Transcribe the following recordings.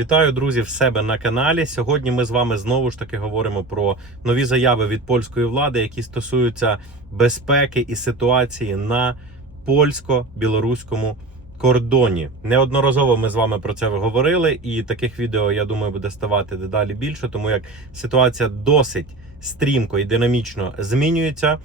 Вітаю, друзі, в себе на каналі. Сьогодні ми з вами знову ж таки говоримо про нові заяви від польської влади, які стосуються безпеки і ситуації на польсько-білоруському кордоні. Неодноразово ми з вами про це говорили, і таких відео, я думаю, буде ставати дедалі більше, тому як ситуація досить стрімко і динамічно змінюється.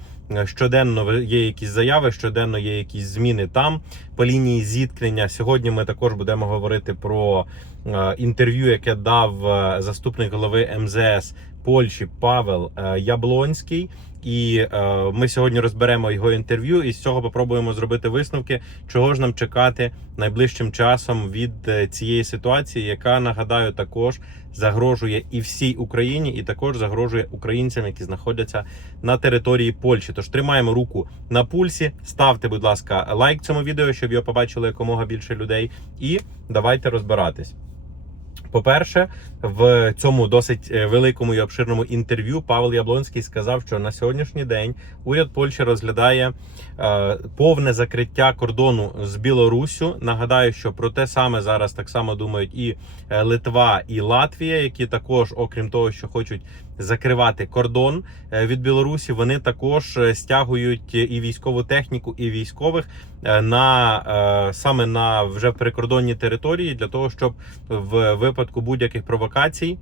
Щоденно є якісь заяви, щоденно є якісь зміни там по лінії зіткнення. Сьогодні ми також будемо говорити про е, інтерв'ю, яке дав е, заступник голови МЗС Польщі Павел е, Яблонський. І е, ми сьогодні розберемо його інтерв'ю і з цього попробуємо зробити висновки, чого ж нам чекати найближчим часом від е, цієї ситуації, яка нагадаю також загрожує і всій Україні, і також загрожує українцям, які знаходяться на території Польщі. Тож тримаємо руку на пульсі. Ставте, будь ласка, лайк цьому відео, щоб його побачили якомога більше людей. І давайте розбиратись. По-перше, в цьому досить е, великому і обширному інтерв'ю Павел Яблонський сказав, що на сьогоднішній день уряд Польщі розглядає е, повне закриття кордону з Білоруссю. Нагадаю, що про те саме зараз так само думають і е, Литва, і Латвія, які також, окрім того, що хочуть закривати кордон е, від Білорусі, вони також е, стягують і військову техніку, і військових е, на саме на вже прикордонні території для того, щоб в випадку будь-яких провокацій.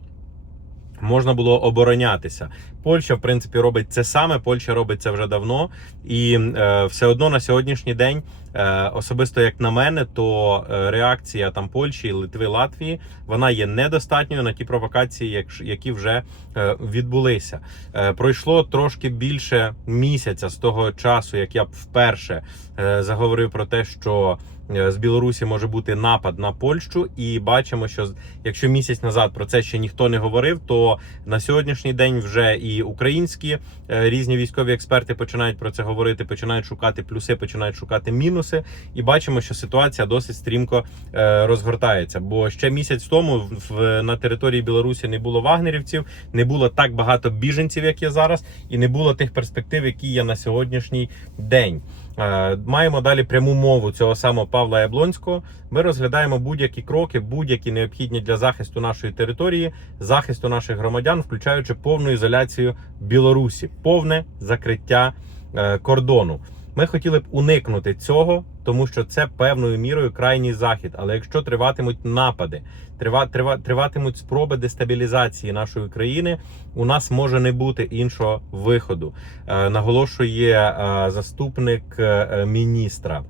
Можна було оборонятися. Польща, в принципі, робить це саме. Польща робить це вже давно, і е, все одно на сьогоднішній день, е, особисто як на мене, то е, реакція там Польщі, Литви, Латвії вона є недостатньою на ті провокації, як, які вже е, відбулися. Е, пройшло трошки більше місяця з того часу, як я вперше е, заговорив про те, що з Білорусі може бути напад на Польщу, і бачимо, що якщо місяць назад про це ще ніхто не говорив, то на сьогоднішній день вже і українські е, різні військові експерти починають про це говорити, починають шукати плюси, починають шукати мінуси, і бачимо, що ситуація досить стрімко е, розгортається. Бо ще місяць тому в на території Білорусі не було вагнерівців, не було так багато біженців, як є зараз, і не було тих перспектив, які є на сьогоднішній день. Е, Маємо далі пряму мову цього самого Павла Яблонського. Ми розглядаємо будь-які кроки, будь-які необхідні для захисту нашої території, захисту наших громадян, включаючи повну ізоляцію Білорусі, повне закриття е, кордону. Ми хотіли б уникнути цього, тому що це певною мірою крайній захід. Але якщо триватимуть напади, трива, трива, триватимуть спроби дестабілізації нашої країни, у нас може не бути іншого виходу. Е, наголошує е, заступник е, е, міністра.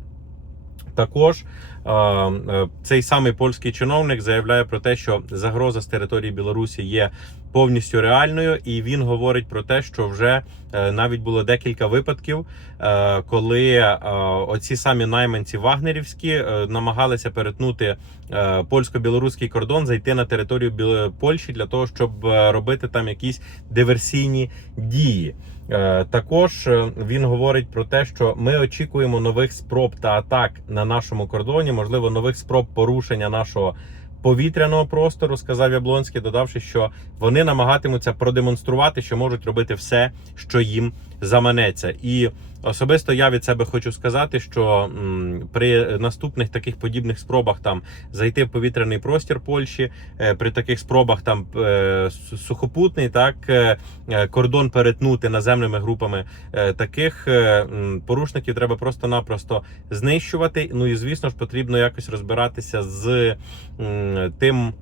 Також е, е, цей самий польський чиновник заявляє про те, що загроза з території Білорусі є повністю реальною, і він говорить про те, що вже е, навіть було декілька випадків, е, коли е, оці самі найманці вагнерівські намагалися перетнути польсько-білоруський кордон, зайти на територію Польщі для того, щоб робити там якісь диверсійні дії. Також він говорить про те, що ми очікуємо нових спроб та атак на нашому кордоні, можливо, нових спроб порушення нашого повітряного простору, сказав Яблонський, додавши, що вони намагатимуться продемонструвати, що можуть робити все, що їм заманеться. І особисто я від себе хочу сказати, що при наступних таких подібних спробах там зайти в повітряний простір Польщі, е, при таких спробах там е, сухопутний, так е, кордон перетнути наземними групами таких порушників треба просто-напросто знищувати. Ну і звісно ж потрібно якось розбиратися з тим.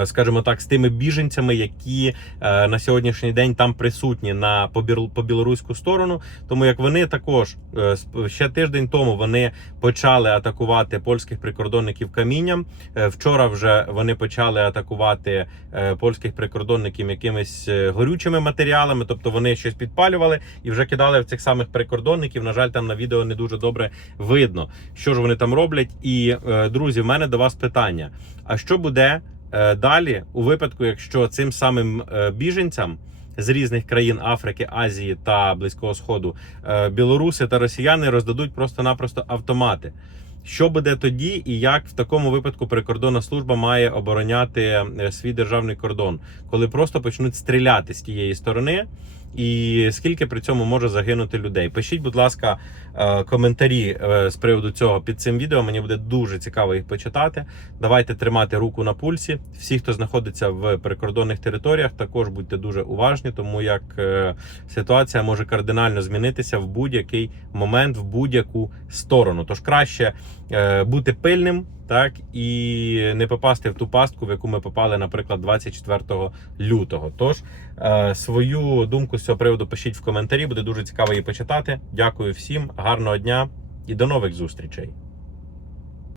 Е, Скажімо так, з тими біженцями, які е, на сьогоднішній день там присутні на по, білоруську сторону, тому як вони також е, ще тиждень тому вони почали атакувати польських прикордонників камінням. Вчора вже вони почали атакувати польських прикордонників якимись горючими матеріалами, тобто вони щось підпалювали і вже кидали в цих самих прикордонників. На жаль, там на відео не дуже добре видно, що ж вони там роблять. І друзі, в мене до вас питання: а що буде далі у випадку, якщо цим самим е, біженцям? З різних країн Африки, Азії та Близького Сходу е, білоруси та росіяни роздадуть просто-напросто автомати. Що буде тоді, і як в такому випадку прикордонна служба має обороняти е, свій державний кордон, коли просто почнуть стріляти з тієї сторони, і скільки при цьому може загинути людей. Пишіть, будь ласка, е, коментарі е, з приводу цього під цим відео. Мені буде дуже цікаво їх почитати. Давайте тримати руку на пульсі. Всі, хто знаходиться в прикордонних територіях, також будьте дуже уважні, тому як е, ситуація може кардинально змінитися в будь-який момент, в будь-яку сторону. Тож краще бути пильним, так і не попасти в ту пастку, в яку ми попали, наприклад, 24 лютого. Тож е, свою думку цього приводу пишіть в коментарі. Буде дуже цікаво її почитати. Дякую всім, гарного дня і до нових зустрічей.